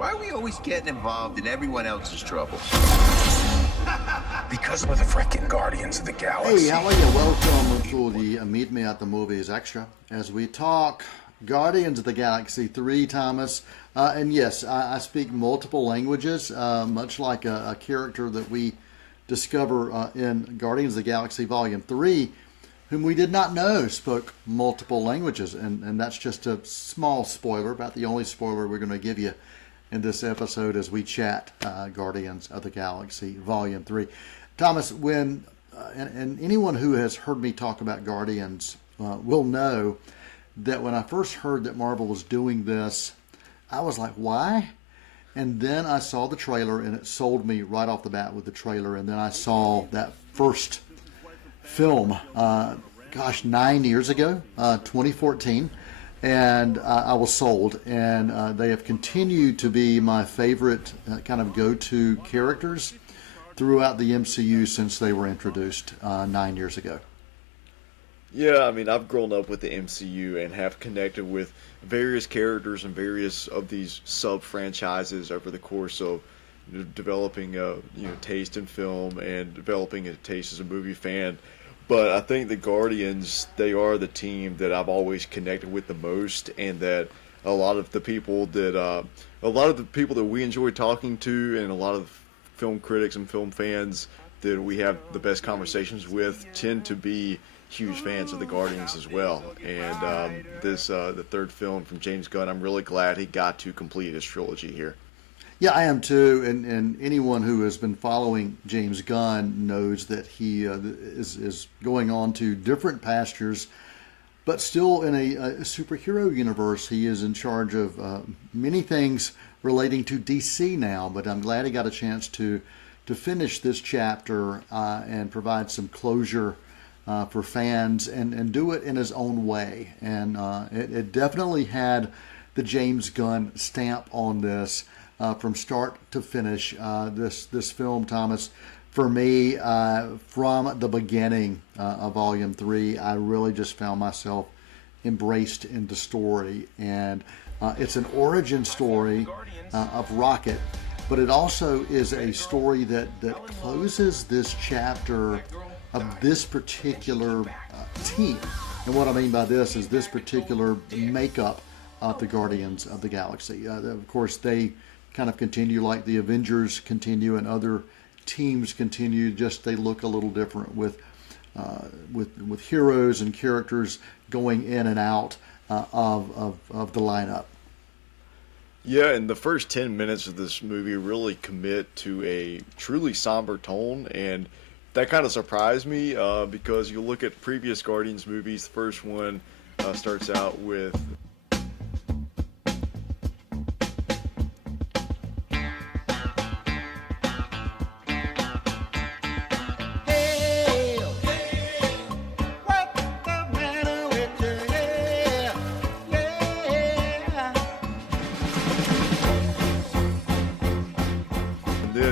Why are we always getting involved in everyone else's troubles? Because we're the freaking Guardians of the Galaxy. Hey, how are you? Welcome to the Meet Me at the Movies Extra as we talk Guardians of the Galaxy 3, Thomas. And yes, I speak multiple languages, much like a character that we discover in Guardians of the Galaxy Volume 3, whom we did not know spoke multiple languages. And that's just a small spoiler, about the only spoiler we're going to give you in this episode as we chat Guardians of the Galaxy Volume 3. Thomas, when and anyone who has heard me talk about Guardians will know that when I first heard that Marvel was doing this, I was like, why? And then I saw the trailer, and it sold me right off the bat with the trailer. And then I saw that first film, 9 years ago, 2014. And I was sold, and they have continued to be my favorite kind of go-to characters throughout the MCU since they were introduced 9 years ago. Yeah, I mean, I've grown up with the MCU and have connected with various characters and various of these sub-franchises over the course of developing a taste in film and developing a taste as a movie fan. But I think the Guardians, they are the team that I've always connected with the most, and that a lot of the people that we enjoy talking to, and a lot of film critics and film fans that we have the best conversations with, tend to be huge fans of the Guardians as well. And the third film from James Gunn, I'm really glad he got to complete his trilogy here. Yeah, I am too, and anyone who has been following James Gunn knows that he is going on to different pastures, but still in a superhero universe. He is in charge of many things relating to DC now, but I'm glad he got a chance to finish this chapter and provide some closure for fans and do it in his own way. And it definitely had the James Gunn stamp on this. From start to finish, this film, Thomas, for me, from the beginning of Volume 3, I really just found myself embraced in the story. And it's an origin story of Rocket, but it also is a story that closes this chapter of this particular team. And what I mean by this is this particular makeup of the Guardians of the Galaxy. Of course, they kind of continue like the Avengers continue and other teams continue, just they look a little different with heroes and characters going in and out of the lineup. Yeah, and the first 10 minutes of this movie really commit to a truly somber tone, and that kind of surprised me because you look at previous Guardians movies. The first one starts out with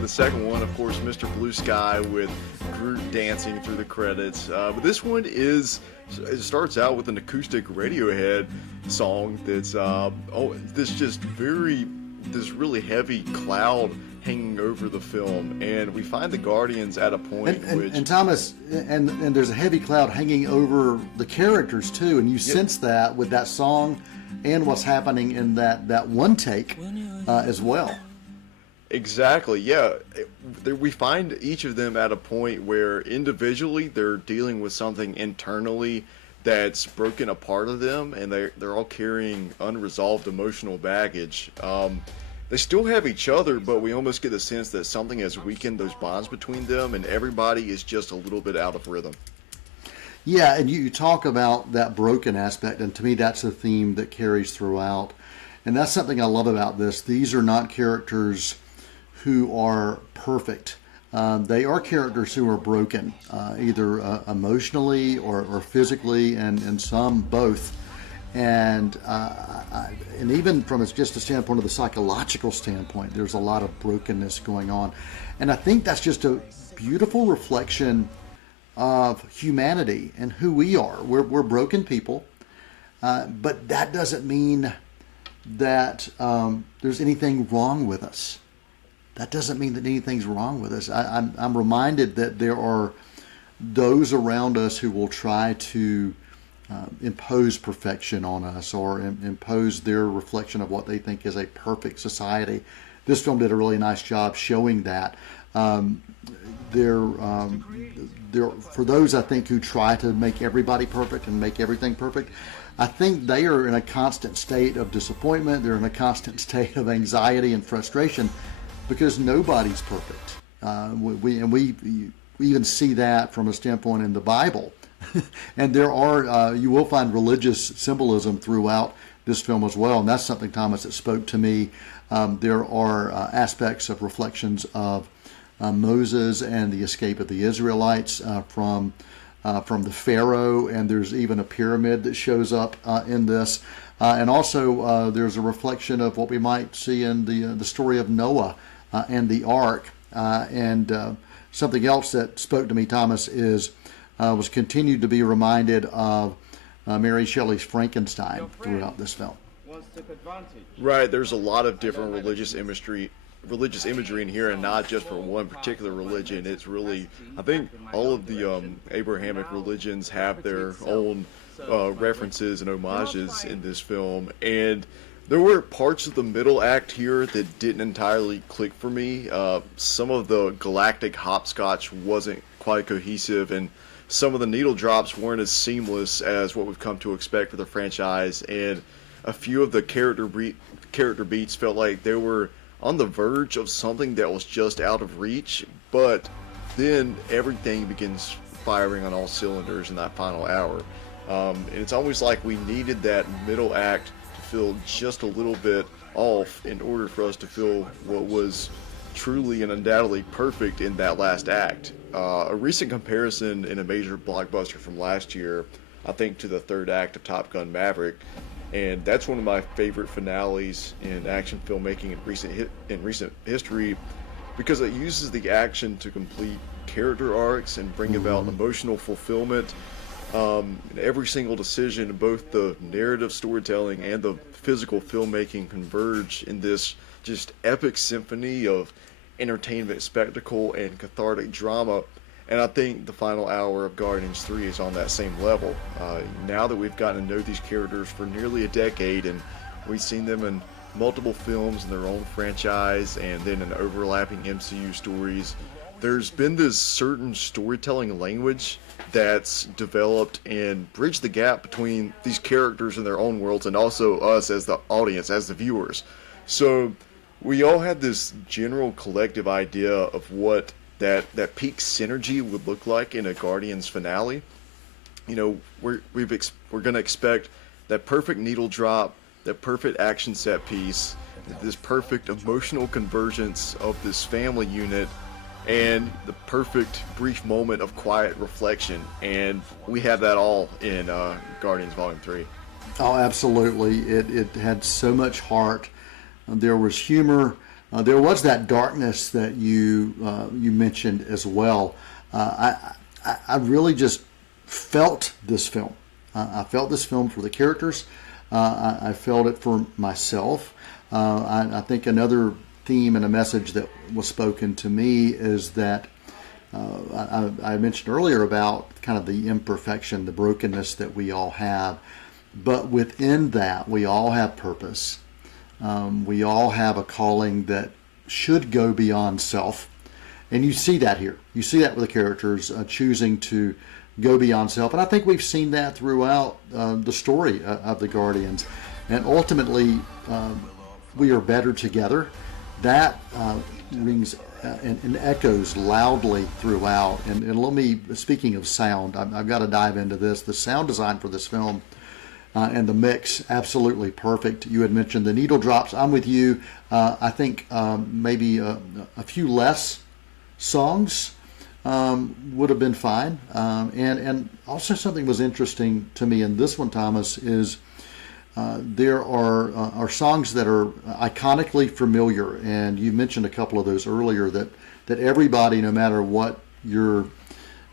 the second one, of course, Mr. Blue Sky with Groot dancing through the credits. But this one it starts out with an acoustic Radiohead song that's this really heavy cloud hanging over the film, and we find the Guardians at a point and Thomas, and there's a heavy cloud hanging over the characters too, and you sense that with that song and what's happening in that one take as well. Exactly, yeah. We find each of them at a point where individually they're dealing with something internally that's broken a part of them, and they're all carrying unresolved emotional baggage. They still have each other, but we almost get the sense that something has weakened those bonds between them, and everybody is just a little bit out of rhythm. Yeah, and you talk about that broken aspect, and to me that's a theme that carries throughout. And that's something I love about this. These are not characters who are perfect. They are characters who are broken, either emotionally or physically, and some both. And even from just a standpoint of the psychological standpoint, there's a lot of brokenness going on. And I think that's just a beautiful reflection of humanity and who we are. We're broken people, but that doesn't mean that there's anything wrong with us. That doesn't mean that anything's wrong with us. I'm reminded that there are those around us who will try to impose perfection on us, or impose their reflection of what they think is a perfect society. This film did a really nice job showing that. There, for those, I think, who try to make everybody perfect and make everything perfect, I think they are in a constant state of disappointment. They're in a constant state of anxiety and frustration because nobody's perfect. We even see that from a standpoint in the Bible. And there are, you will find religious symbolism throughout this film as well. And that's something, Thomas, that spoke to me. There are aspects of reflections of Moses and the escape of the Israelites from the Pharaoh, and there's even a pyramid that shows up in this. And also there's a reflection of what we might see in the story of Noah and the ark. And something else that spoke to me, Thomas, is was continued to be reminded of Mary Shelley's Frankenstein throughout this film. Right, there's a lot of different religious imagery in here, and not just for one particular religion. It's really, I think all of the Abrahamic religions have their own references and homages in this film, and there were parts of the middle act here that didn't entirely click for me. Some of the galactic hopscotch wasn't quite cohesive, and some of the needle drops weren't as seamless as what we've come to expect for the franchise, and a few of the character beats felt like they were on the verge of something that was just out of reach, but then everything begins firing on all cylinders in that final hour. And it's almost like we needed that middle act to feel just a little bit off in order for us to feel what was truly and undoubtedly perfect in that last act. A recent comparison in a major blockbuster from last year, I think, to the third act of Top Gun Maverick, and that's one of my favorite finales in action filmmaking in recent history, because it uses the action to complete character arcs and bring about emotional fulfillment. Every single decision, both the narrative storytelling and the physical filmmaking, converge in this just epic symphony of entertainment, spectacle, and cathartic drama. And I think the final hour of Guardians 3 is on that same level. Now that we've gotten to know these characters for nearly a decade, and we've seen them in multiple films in their own franchise and then in overlapping MCU stories, there's been this certain storytelling language that's developed and bridged the gap between these characters in their own worlds and also us as the audience, as the viewers. So we all had this general collective idea of what that peak synergy would look like in a Guardians finale. You know, we're going to expect that perfect needle drop, that perfect action set piece, this perfect emotional convergence of this family unit, and the perfect brief moment of quiet reflection. And we have that all in Guardians Volume 3. Oh, absolutely. It had so much heart. There was humor. There was that darkness that you mentioned as well. I really just felt this film. I felt this film for the characters. I felt it for myself. I think another theme and a message that was spoken to me is that I mentioned earlier about kind of the imperfection, the brokenness that we all have. But within that, we all have purpose. We all have a calling that should go beyond self. And you see that here. You see that with the characters choosing to go beyond self. And I think we've seen that throughout the story of the Guardians. And ultimately, we are better together. That rings and echoes loudly throughout. And let me, speaking of sound, I've got to dive into this. The sound design for this film and the mix, absolutely perfect. You had mentioned the needle drops. I'm with you. I think maybe a few less songs would have been fine. And also something was interesting to me in this one, Thomas, is there are songs that are iconically familiar, and you mentioned a couple of those earlier, that everybody, no matter what your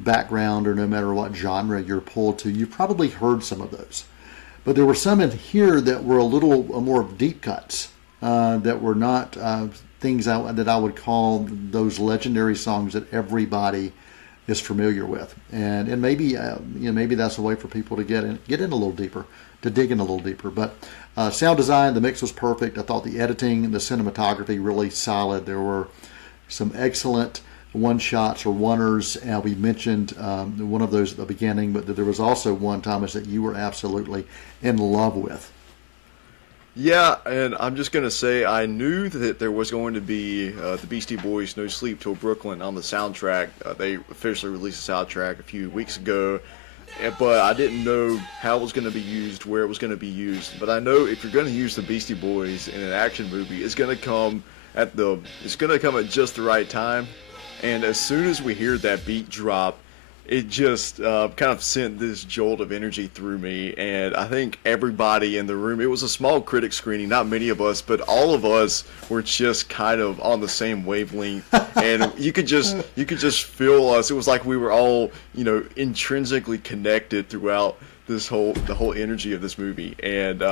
background or no matter what genre you're pulled to, you've probably heard some of those. But there were some in here that were a little more deep cuts, that were not things that I would call those legendary songs that everybody is familiar with, and maybe maybe that's a way for people to get in a little deeper, to dig in a little deeper. But sound design, the mix was perfect. I thought the editing and the cinematography really solid. There were some excellent one shots or oneers. We mentioned one of those at the beginning, but there was also one, Thomas, that you were absolutely in love with. Yeah, and I'm just going to say I knew that there was going to be the Beastie Boys' No Sleep Till Brooklyn on the soundtrack. They officially released the soundtrack a few weeks ago, but I didn't know how it was going to be used, where it was going to be used. But I know if you're going to use the Beastie Boys in an action movie, it's going to come at just the right time. And as soon as we hear that beat drop, it just kind of sent this jolt of energy through me, and I think everybody in the room, it was a small critic screening, not many of us, but all of us were just kind of on the same wavelength, and you could just feel us. It was like we were all, intrinsically connected throughout the whole energy of this movie. And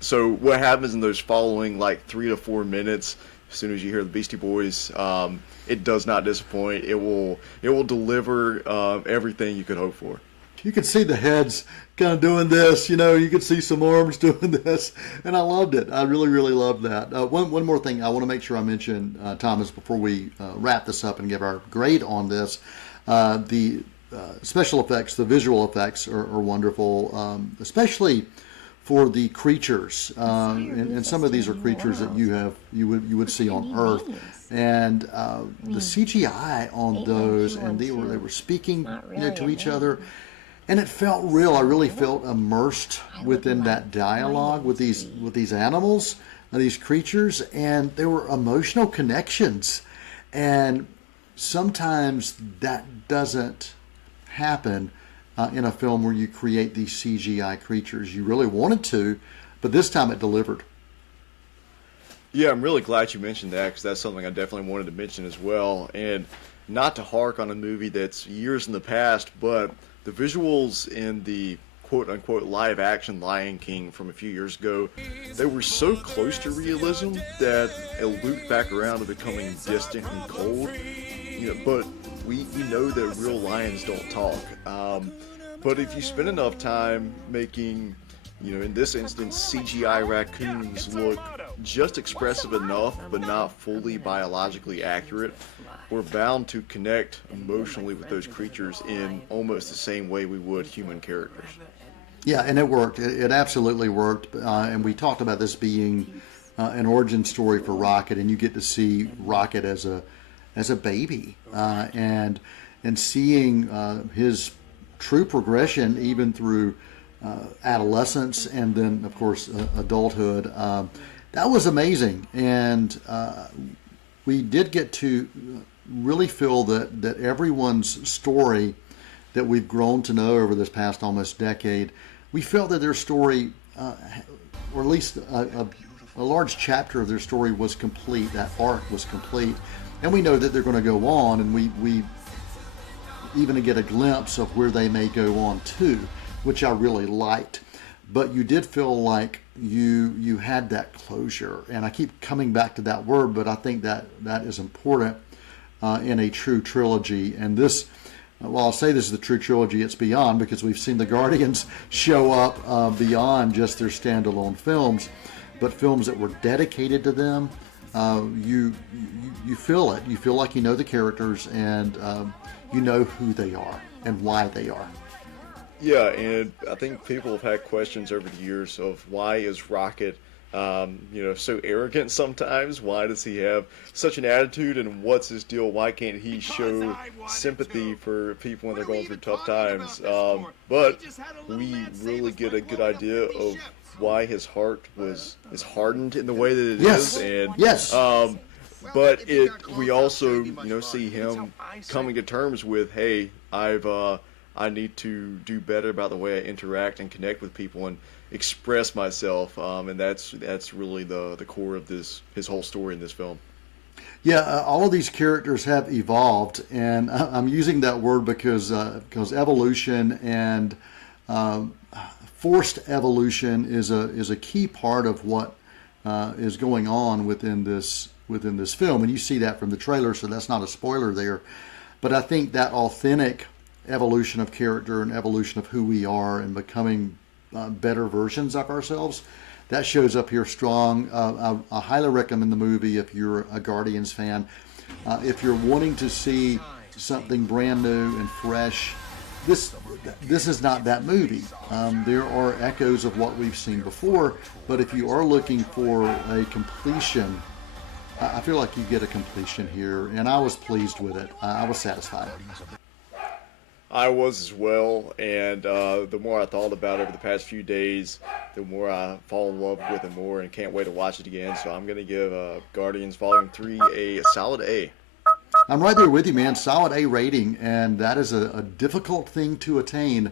so what happens in those following 3 to 4 minutes, as soon as you hear the Beastie Boys, it does not disappoint. It will deliver everything you could hope for. You could see the heads kind of doing this, you could see some arms doing this, and I loved it. I really, really loved that. One more thing I want to make sure I mention, Thomas, before we wrap this up and give our grade on this. The special effects, the visual effects are wonderful, especially for the creatures, and some of these are creatures that you would see on Earth, and the CGI on those, and they were speaking to each other, and it felt real. I really felt immersed within that dialogue with these animals, these creatures, and there were emotional connections, and sometimes that doesn't happen in a film where you create these CGI creatures. You really wanted to, but this time it delivered. Yeah, I'm really glad you mentioned that, because that's something I definitely wanted to mention as well. And not to hark on a movie that's years in the past, but the visuals in the quote-unquote live-action Lion King from a few years ago, they were so close to realism that it looped back around to becoming distant and cold. But we know that real lions don't talk. But if you spend enough time making, in this instance, CGI raccoons look just expressive enough, but not fully biologically accurate, we're bound to connect emotionally with those creatures in almost the same way we would human characters. Yeah, and it worked. It absolutely worked. And we talked about this being an origin story for Rocket, and you get to see Rocket as a baby, and seeing his true progression even through adolescence and then, of course, adulthood. That was amazing, and we did get to really feel that everyone's story that we've grown to know over this past almost decade, we felt that their story, or at least a large chapter of their story was complete, that arc was complete. And we know that they're going to go on, and we even get a glimpse of where they may go on to, which I really liked. But you did feel like you had that closure, and I keep coming back to that word, but I think that is important in a true trilogy. And this, while I'll say this is the true trilogy, it's beyond, because we've seen the Guardians show up beyond just their standalone films, but films that were dedicated to them. You feel it. You feel like you know the characters, and you know who they are and why they are. Yeah, and I think people have had questions over the years of why is Rocket, so arrogant sometimes? Why does he have such an attitude, and what's his deal? Why can't he show sympathy for people when they're going through tough times? But we really get a good idea of why his heart is hardened in the way that it is, and yes. But we also see him coming to terms with, hey, I need to do better about the way I interact and connect with people and express myself, and that's really the core of his whole story in this film. Yeah, all of these characters have evolved, and I'm using that word because evolution and forced evolution is a key part of what is going on within this film, and you see that from the trailer, so that's not a spoiler there. But I think that authentic evolution of character and evolution of who we are and becoming better versions of ourselves, that shows up here strong. I highly recommend the movie if you're a Guardians fan. If you're wanting to see something brand new and fresh, this is not that movie. There are echoes of what we've seen before, but if you are looking for a completion, I feel like you get a completion here, and I was pleased with it. I was satisfied. I was as well, and the more I thought about it over the past few days, the more I fall in love with it more and can't wait to watch it again. So I'm going to give Guardians Volume 3 a solid A. I'm right there with you, man. Solid A rating, and that is a difficult thing to attain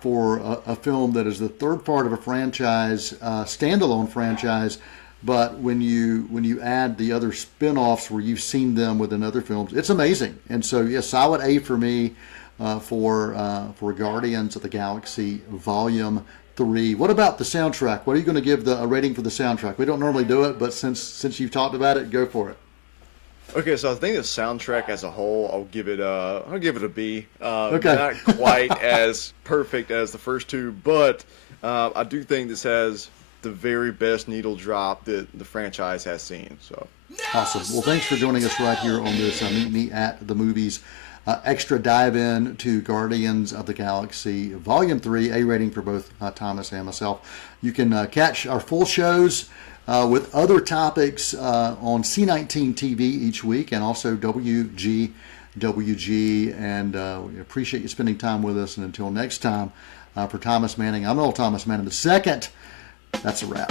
for a film that is the third part of a franchise, standalone franchise. But when you add the other spin-offs where you've seen them within other films, it's amazing. And so, yeah, solid A for me for Guardians of the Galaxy Volume 3. What about the soundtrack? What are you going to give a rating for the soundtrack? We don't normally do it, but since you've talked about it, go for it. Okay, so I think the soundtrack as a whole, I'll give it a B. Okay. Not quite as perfect as the first two, but I do think this has the very best needle drop that the franchise has seen. So awesome. Well, thanks for joining us right here on this Meet Me at the Movies extra dive in to Guardians of the Galaxy Volume 3, A rating for both Thomas and myself. You can catch our full shows with other topics on C19 TV each week, and also WGWG. And we appreciate you spending time with us. And until next time, for Thomas Manning, I'm Noel Thomas Manning II. That's a wrap.